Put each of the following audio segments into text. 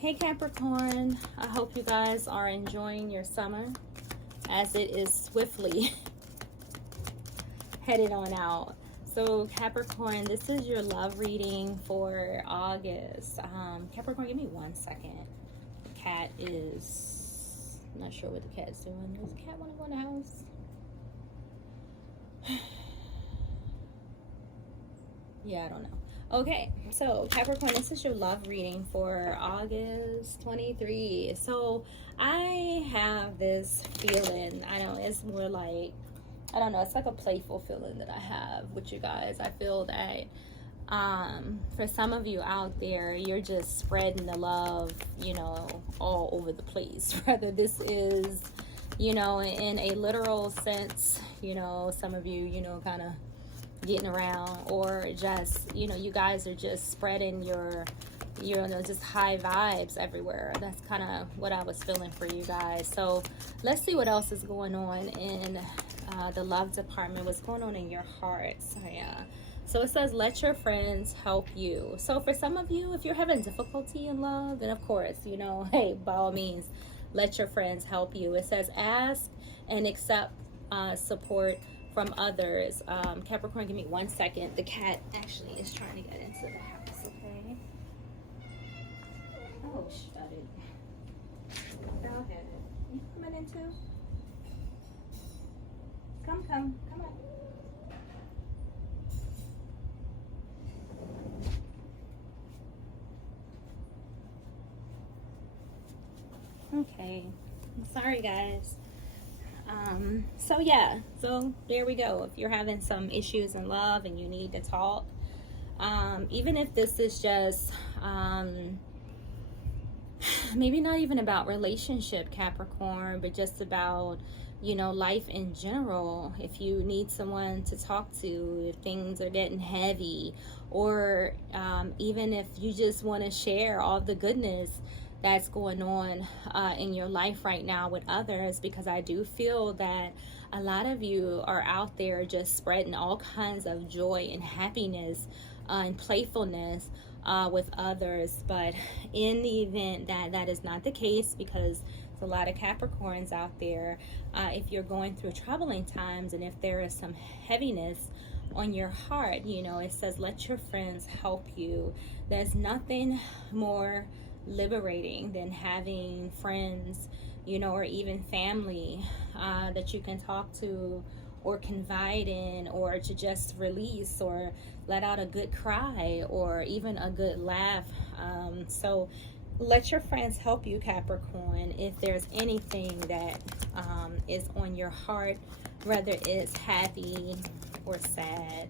Hey Capricorn, I hope you guys are enjoying your summer as it is swiftly headed on out. So Capricorn, this is your love reading for August. Capricorn, give me 1 second. The cat is, I'm not sure what the cat's doing. Does the cat want to go in the house? Yeah, I don't know. Okay, so Capricorn, this is your love reading for August 23. So I have this feeling, I know it's more like, I don't know, it's like a playful feeling that I have with you guys. I feel that for some of you out there, you're just spreading the love, you know, all over the place. Whether this is, you know, in a literal sense, you know, some of you, you know, kind of getting around, or just, you know, you guys are just spreading your, you know, just high vibes everywhere. That's kind of what I was feeling for you guys. So let's see what else is going on in the love department. What's going on in your heart? So yeah, so it says let your friends help you. So for some of you, if you're having difficulty in love, then of course, you know, hey, by all means, let your friends help you. It says ask and accept support from others. Capricorn, give me 1 second. The cat actually is trying to get into the house, okay? Oh, shut it. Go ahead. You coming in too? Come on. Okay. Sorry, guys. So yeah, so there we go. If you're having some issues in love and you need to talk, even if this is just maybe not even about relationship, Capricorn, but just about, you know, life in general. If you need someone to talk to, if things are getting heavy, or even if you just want to share all the goodness that's going on in your life right now with others, because I do feel that a lot of you are out there just spreading all kinds of joy and happiness and playfulness with others. But in the event that that is not the case, because there's a lot of Capricorns out there, if you're going through troubling times and if there is some heaviness on your heart, you know, it says let your friends help you. There's nothing more liberating than having friends, you know, or even family that you can talk to or confide in, or to just release or let out a good cry or even a good laugh. So let your friends help you, Capricorn, if there's anything that is on your heart, whether it's happy or sad.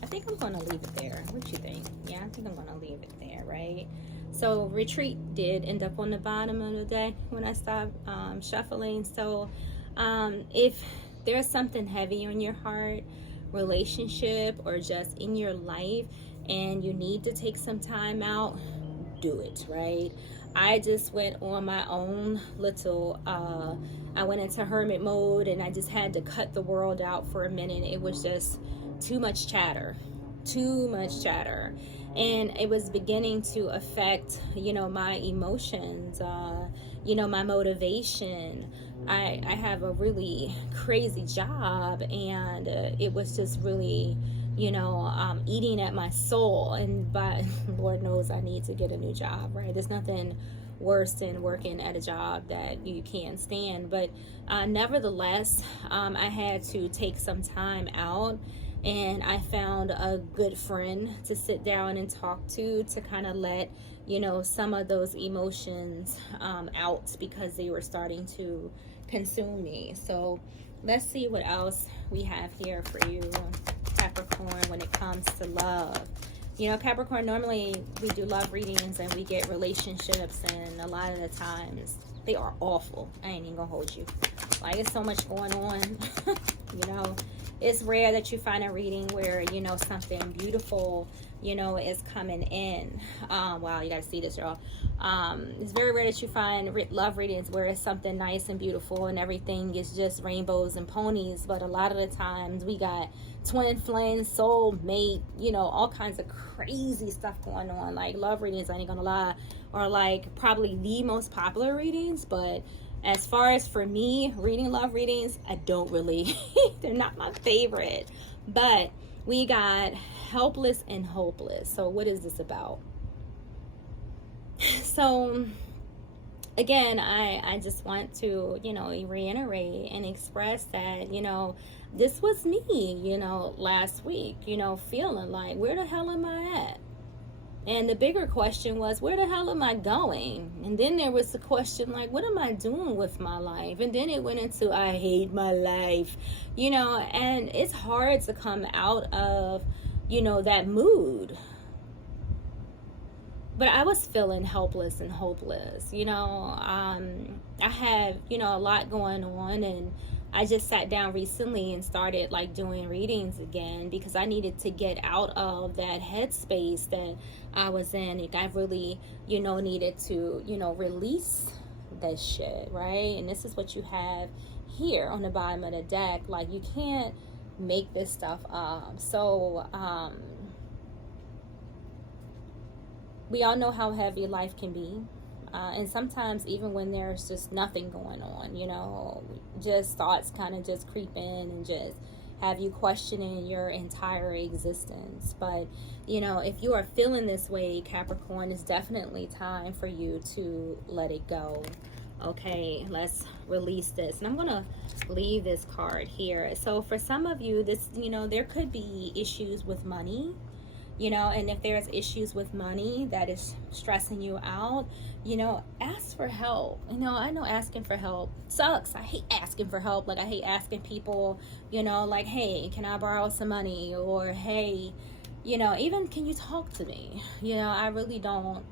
I think I'm going to leave it there. What you think? Yeah, I think I'm going to leave it there, right? So retreat did end up on the bottom of the deck when I stopped shuffling. So if there's something heavy on your heart, relationship, or just in your life, and you need to take some time out, do it, right? I just went on my own little I went into hermit mode, and I just had to cut the world out for a minute. It was just too much chatter, and it was beginning to affect, you know, my emotions, you know, my motivation. I have a really crazy job, and it was just really, you know, eating at my soul. And but Lord knows I need to get a new job, right? There's nothing worse than working at a job that you can't stand. But nevertheless, I had to take some time out, and I found a good friend to sit down and talk to kind of let, you know, some of those emotions out, because they were starting to consume me. So let's see what else we have here for you, Capricorn, when it comes to love. You know, Capricorn, normally we do love readings and we get relationships, and a lot of the times they are awful. I ain't even gonna hold you. Like, it's so much going on. You know, it's rare that you find a reading where, you know, something beautiful is coming in. Wow, you got to see this, y'all. It's very rare that you find love readings where it's something nice and beautiful and everything is just rainbows and ponies. But a lot of the times we got twin flame, soul mate, all kinds of crazy stuff going on. Like love readings, I ain't gonna lie, are like probably the most popular readings. But as far as for me, reading love readings, I don't really, they're not my favorite. But we got helpless and hopeless. So what is this about? So again, I just want to, reiterate and express that, this was me, last week, feeling like, where the hell am I at? And the bigger question was, where the hell am I going? And then there was the question like, what am I doing with my life? And then it went into, I hate my life, and it's hard to come out of, that mood. But I was feeling helpless and hopeless, I have, a lot going on, and I just sat down recently and started like doing readings again because I needed to get out of that headspace that I was in. Like, I really, needed to, release that shit, right? And this is what you have here on the bottom of the deck. Like, you can't make this stuff up. So, we all know how heavy life can be. And sometimes even when there's just nothing going on, just thoughts kind of just creep in and just have you questioning your entire existence. But, if you are feeling this way, Capricorn, it's definitely time for you to let it go. Okay, let's release this. And I'm going to leave this card here. So for some of you, this, there could be issues with money. And if there's issues with money that is stressing you out, ask for help. I know asking for help sucks. I hate asking for help. Like, I hate asking people, like, hey, can I borrow some money? Or, hey, even can you talk to me? I really don't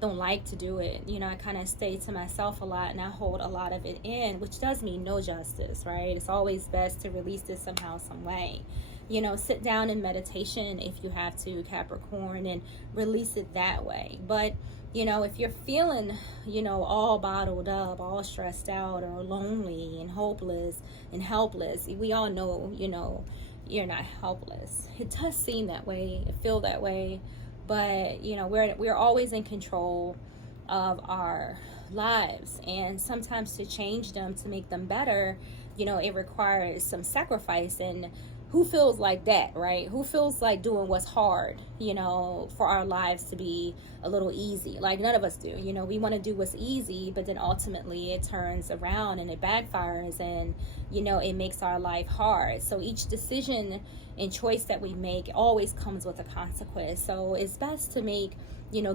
like to do it. I kind of stay to myself a lot and I hold a lot of it in, which does me no justice, right? It's always best to release this somehow, some way. Sit down in meditation if you have to, Capricorn, and release it that way. But, if you're feeling, all bottled up, all stressed out, or lonely and hopeless and helpless, we all know, you're not helpless. It does seem that way, it feel that way, but, we're always in control of our lives, and sometimes to change them, to make them better, it requires some sacrifice. And who feels like that, right? Who feels like doing what's hard, for our lives to be a little easy? Like, none of us do. We want to do what's easy, but then ultimately it turns around and it backfires, and it makes our life hard. So each decision and choice that we make always comes with a consequence. So it's best to make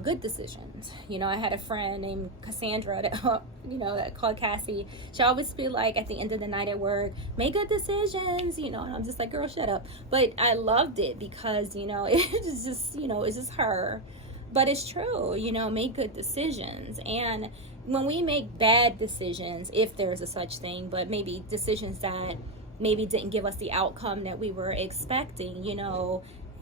good decisions. I had a friend named Cassandra that, that called Cassie. She always be like, at the end of the night at work, make good decisions, and I'm just like, girl, shut up. But I loved it because, it's just, it's just her. But it's true, make good decisions. And when we make bad decisions, if there's a such thing, but maybe decisions that maybe didn't give us the outcome that we were expecting,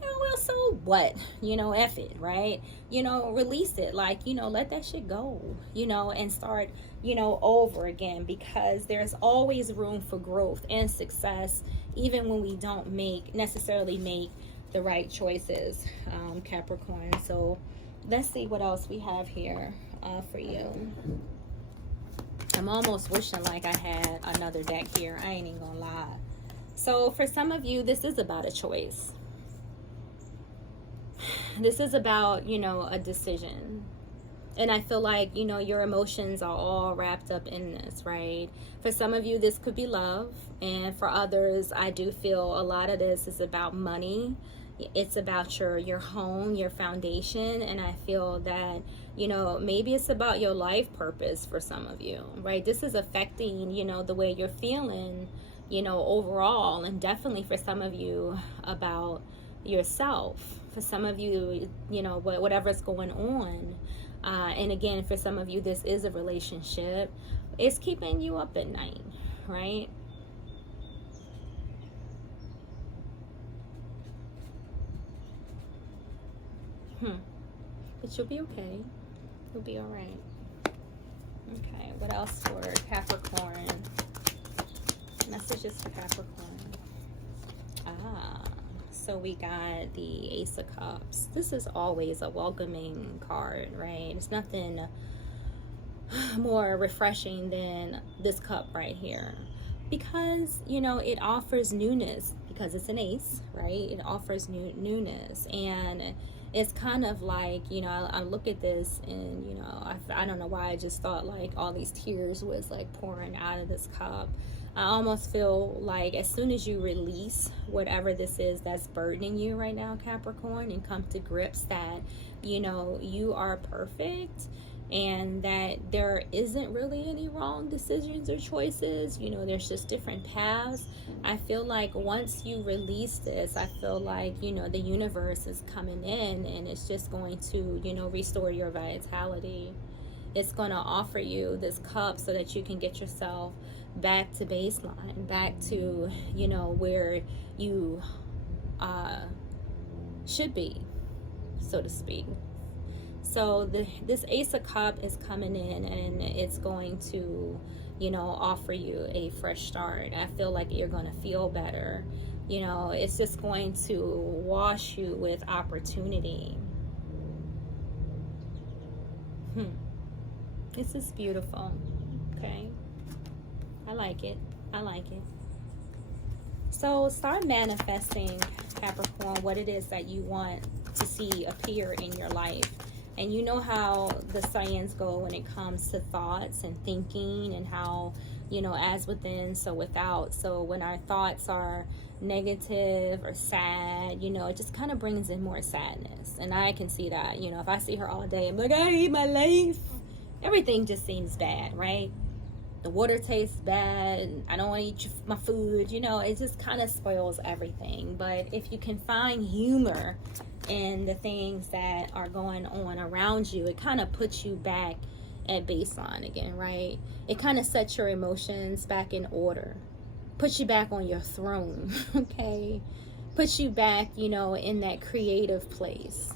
well, so what? F it, right? Release it. Like, let that shit go, and start, over again, because there's always room for growth and success, even when we don't necessarily make the right choices, Capricorn. So let's see what else we have here for you. I'm almost wishing like I had another deck here. I ain't even gonna lie. So for some of you, this is about a choice. This is about, a decision. And I feel like, your emotions are all wrapped up in this, right? For some of you, this could be love. And for others, I do feel a lot of this is about money. It's about your home, your foundation. And I feel that, maybe it's about your life purpose for some of you, right? This is affecting, the way you're feeling, overall. And definitely for some of you about yourself. For some of you, whatever's going on. And again, for some of you, this is a relationship. It's keeping you up at night, right? but you'll be okay. You'll be all right. Okay, what else for Capricorn? Messages for Capricorn. So we got the Ace of Cups. This is always a welcoming card, right? It's nothing more refreshing than this cup right here, because you know it offers newness, because it's an ace, right? It offers newness, and it's kind of like, you know, I look at this and, you know, I don't know why I just thought like all these tears was like pouring out of this cup. I almost feel like as soon as you release whatever this is that's burdening you right now, Capricorn, and come to grips that, you know, you are perfect and that there isn't really any wrong decisions or choices, you know, there's just different paths. I feel like once you release this, I feel like, you know, the universe is coming in and it's just going to, you know, restore your vitality. It's going to offer you this cup so that you can get yourself back to baseline, back to, you know, where you should be, so to speak. So this Ace of Cup is coming in and it's going to, you know, offer you a fresh start. I feel like you're going to feel better. You know, it's just going to wash you with opportunity. This is beautiful. Okay. I like it. I like it. So start manifesting, Capricorn, what it is that you want to see appear in your life. And you know how the sayings go when it comes to thoughts and thinking, and how, you know, as within, so without. So when our thoughts are negative or sad, you know, it just kind of brings in more sadness. And I can see that, you know, if I see her all day, I'm like, I hate my life. Everything just seems bad, right? The water tastes bad. I don't want to eat my food. You know, it just kind of spoils everything. But if you can find humor in the things that are going on around you, it kind of puts you back at baseline again, right? It kind of sets your emotions back in order, puts you back on your throne, okay? Puts you back, you know, in that creative place.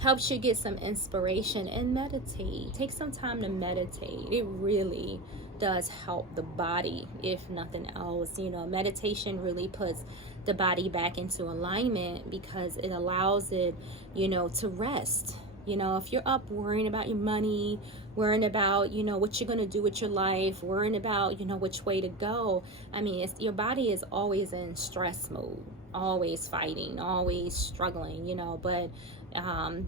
Helps you get some inspiration and meditate. Take some time to meditate. It really does help the body, if nothing else. You know, meditation really puts the body back into alignment because it allows it, you know, to rest. You know, if you're up worrying about your money, worrying about, you know, what you're going to do with your life, worrying about, you know, which way to go, I mean, your body is always in stress mode, always fighting, always struggling, you know. But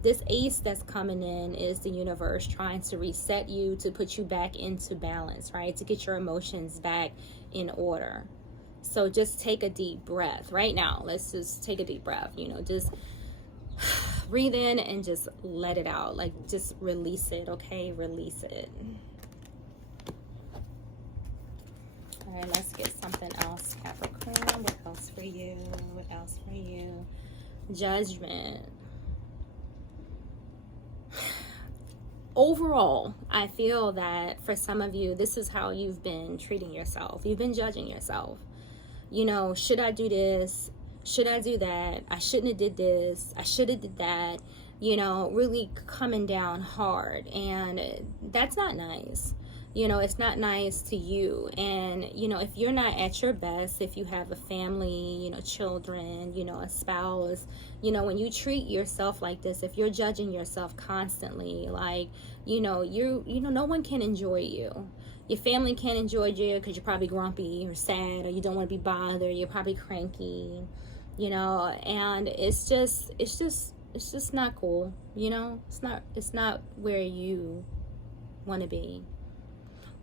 this ace that's coming in is the universe trying to reset you, to put you back into balance, right? To get your emotions back in order. So just take a deep breath right now. Let's just take a deep breath, you know, just breathe in and just let it out. Like, just release it, okay? Release it. All right, let's get something else, Capricorn. What else for you? What else for you? Judgment. Overall, I feel that for some of you, this is how you've been treating yourself. You've been judging yourself. You know, should I do this? Should I do that? I shouldn't have did this. I should have did that. You know, really coming down hard. And that's not nice. You know, it's not nice to you. And, you know, if you're not at your best, if you have a family, you know, children, you know, a spouse, you know, when you treat yourself like this, if you're judging yourself constantly, like, you know, no one can enjoy you. Your family can't enjoy you because you're probably grumpy or sad, or you don't want to be bothered. You're probably cranky, you know, and it's just not cool. You know, it's not where you want to be.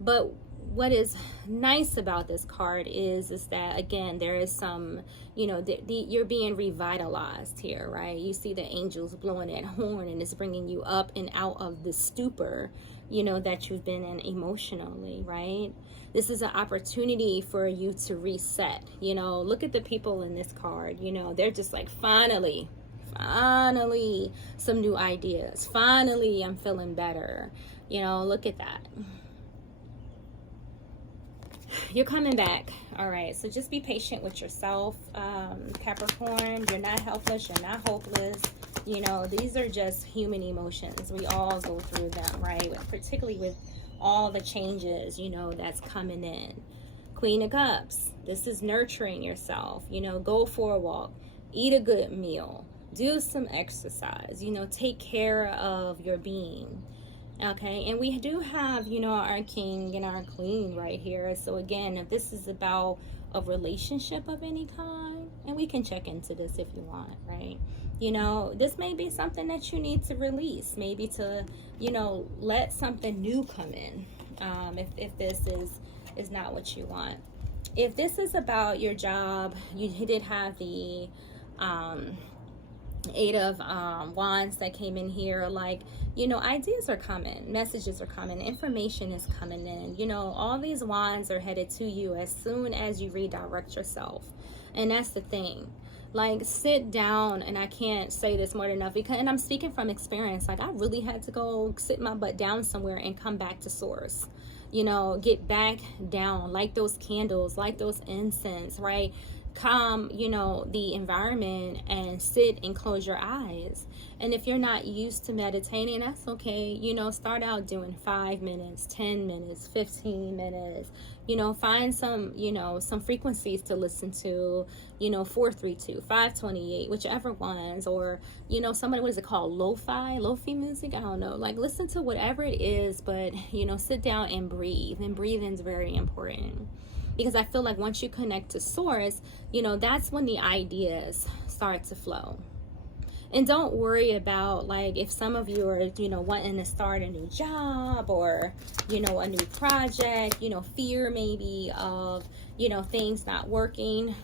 But what is nice about this card is that, again, there is some, you know, you're being revitalized here, right? You see the angels blowing that horn, and it's bringing you up and out of the stupor, you know, that you've been in emotionally, right? This is an opportunity for you to reset. You know, look at the people in this card. You know, they're just like, finally, some new ideas. Finally, I'm feeling better. You know, look at that. You're coming back. All right, so just be patient with yourself, Capricorn. You're not helpless. You're not hopeless. You know, these are just human emotions. We all go through them, right? Particularly with all the changes, you know, that's coming in. Queen of Cups, this is nurturing yourself. You know, go for a walk, eat a good meal, do some exercise, you know, take care of your being. Okay, and we do have, you know, our king and our queen right here. So again, if this is about a relationship of any kind, and we can check into this if you want, right? You know, this may be something that you need to release, maybe to, you know, let something new come in. If this is not what you want. If this is about your job, you did have the Eight of Wands that came in here. Like, you know, ideas are coming, messages are coming, information is coming in. You know, all these wands are headed to you as soon as you redirect yourself. And that's the thing. Like, sit down, and I can't say this more than enough, because, and I'm speaking from experience, like, I really had to go sit my butt down somewhere and come back to source. You know, get back down, like those candles, like those incense, right? Calm, you know, the environment and sit and close your eyes. And if you're not used to meditating, that's okay. You know, start out doing 5 minutes, 10 minutes, 15 minutes. You know, find some, you know, some frequencies to listen to, you know, 432, 528, whichever ones, or, you know, somebody, what is it called? Lo-fi music? I don't know. Like, listen to whatever it is, but, you know, sit down and breathe. And breathing is very important. Because I feel like once you connect to source, you know, that's when the ideas start to flow. And don't worry about, like, if some of you are, you know, wanting to start a new job or, you know, a new project, you know, fear maybe of, you know, things not working.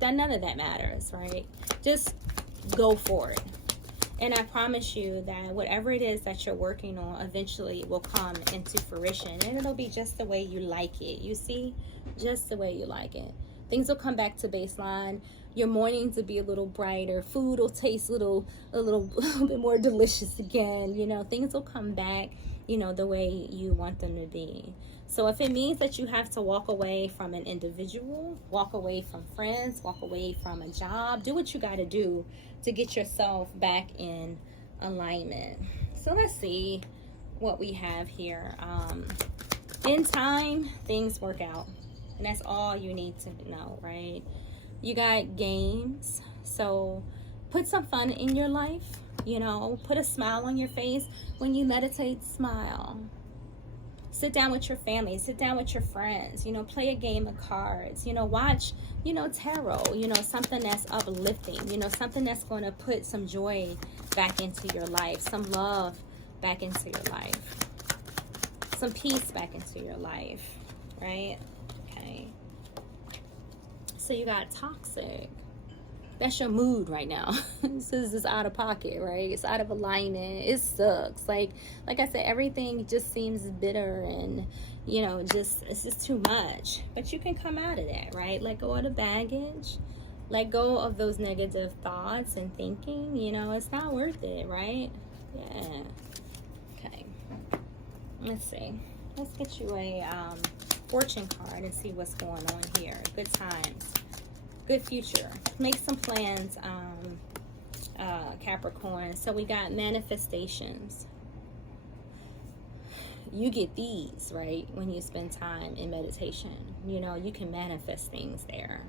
That none of that matters, right? Just go for it. And I promise you that whatever it is that you're working on, eventually will come into fruition. And it'll be just the way you like it. You see? Just the way you like it. Things will come back to baseline. Your mornings will be a little brighter. Food will taste a little bit more delicious again. You know, things will come back, you know, the way you want them to be. So if it means that you have to walk away from an individual, walk away from friends, walk away from a job, do what you got to do to get yourself back in alignment. So let's see what we have here. In time, things work out. And that's all you need to know, right? You got games. So put some fun in your life. You know, put a smile on your face. When you meditate, smile. Sit down with your family. Sit down with your friends. You know, play a game of cards. You know, watch, you know, tarot. You know, something that's uplifting. You know, something that's going to put some joy back into your life. Some love back into your life. Some peace back into your life, right? Okay. So you got toxic. That's your mood right now. This is out of pocket, right? It's out of alignment. It sucks. Like I said, everything just seems bitter and, you know, just, it's just too much. But you can come out of that, right? Let go of the baggage. Let go of those negative thoughts and thinking. You know, it's not worth it, right? Yeah. Okay. Let's see. Let's get you a fortune card and see what's going on here. Good times. Good future. Make some plans, Capricorn. So we got manifestations. You get these, right, when you spend time in meditation. You know, you can manifest things there.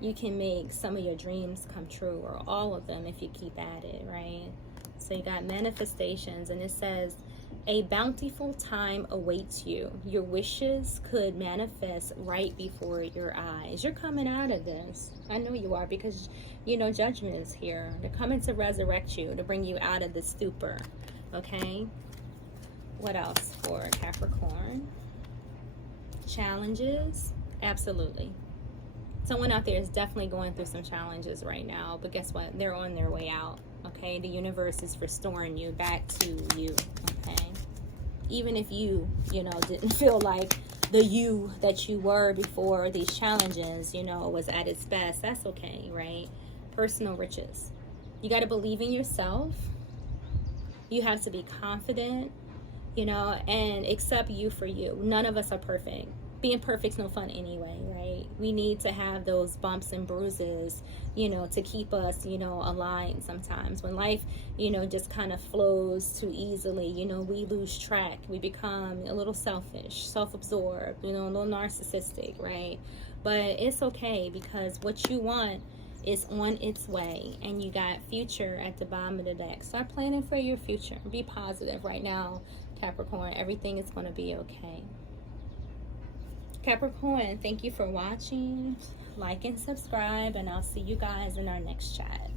You can make some of your dreams come true, or all of them if you keep at it, right? So you got manifestations, and it says, a bountiful time awaits you. Your wishes could manifest right before your eyes. You're coming out of this. I know you are, because, you know, judgment is here. They're coming to resurrect you, to bring you out of the stupor. Okay? What else for Capricorn? Challenges? Absolutely. Someone out there is definitely going through some challenges right now, but guess what? They're on their way out. Okay? The universe is restoring you back to you. Okay? Even if you know, didn't feel like the you that you were before these challenges, you know, was at its best, that's okay, right? Personal riches. You got to believe in yourself. You have to be confident, you know, and accept you for you. None of us are perfect. being perfect's no fun anyway, right? We need to have those bumps and bruises, you know, to keep us, you know, aligned sometimes. When life, you know, just kind of flows too easily, you know, we lose track. We become a little selfish, self-absorbed, you know, a little narcissistic, right? But it's okay, because what you want is on its way, and you got future at the bottom of the deck. Start planning for your future. Be positive right now, Capricorn. Everything is going to be okay. Capricorn, thank you for watching. Like and subscribe, and I'll see you guys in our next chat.